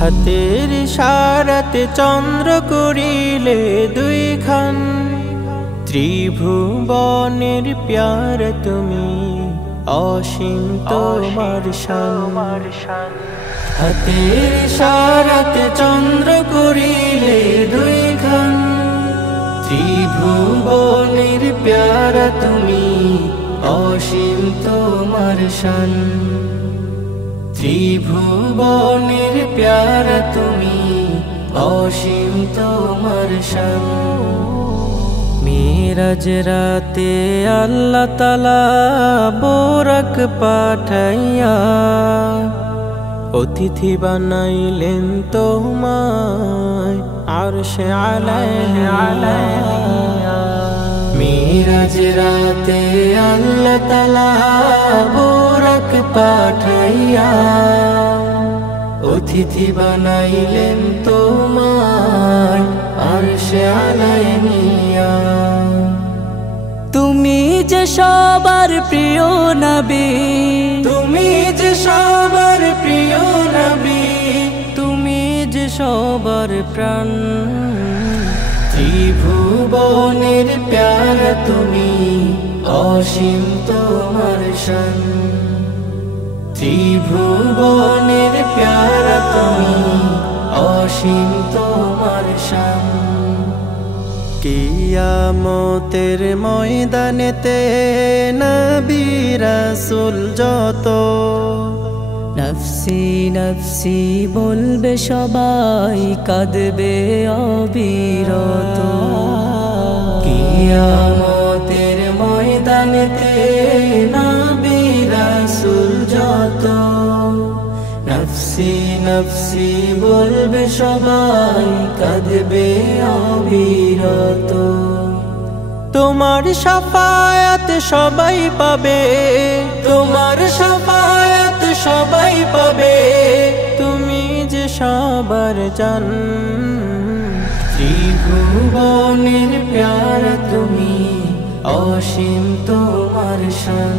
হাতের ইশারাতে চন্দ্র করিলে দুই খান, ত্রিভুবনের প্যার তুমি, অসীম তোমার শান। হাতের ইশারাতে চন্দ্র করিলে দুই খান, ত্রিভুবনের প্যার তুমি, অসীম তোমার শান। ত্রিভুবনের প্যার তুমি, অসীম তোমার শান। মিরাজ রাতে আল্লাহ তাআলা বোরাক পাঠাইয়া, অতিথি বানাইলেন তোমায় আরশে আলাইয়া। মিরাজ রাতে আল্লাহ তাআলা বোরাক পাঠাইয়া, অতিথি বানাইলেন তোমায় আরশে আলাইয়া। তুমি যে সবার প্রিয় নবী, তুমি যে সবার প্রিয় নবী, তুমি যে সবার প্রাণ। ত্রিভুবনের প্যার তুমি, অসীম তোমার শান। ত্রিভুবনের প্যার তুমি, অসীম তোমার শান। কিয়ামতের ময়দানেতে নবী রাসূল যত, নফসি নফসি বলবে সবাই, কাঁদবে অবিরত। কিয়ামতের ময়দানেতে নবী রাসূল যত, নফসি নফসি বলবে সবাই, কাঁদবে অবিরত। তোমার শাফায়াত সবাই পাবে, তোমার শাফায়াত সবাই পাবে, তুমি যে সবার জান। ত্রিভুবনের প্যার তুমি, অসীম তোমার শান।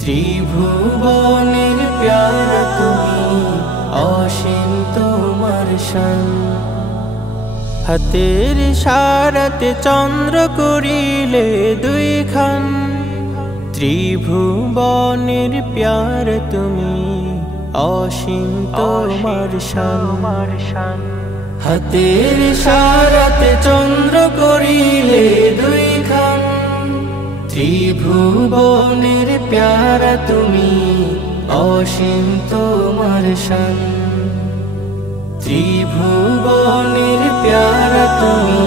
ত্রিভুবনের প্যার তুমি, অসীম তোমার শান। হাতের ইশারাতে চন্দ্র করিলে দুই খান, ত্রিভুবনের প্যার তুমি, অসীম তোমার শান। হাতের ইশারাতে চন্দ্র করিলে দুই খান, ত্রিভুবনের প্যার তুমি, অসীম তোমার শান। ত্রিভুবনের প্যার তুমি,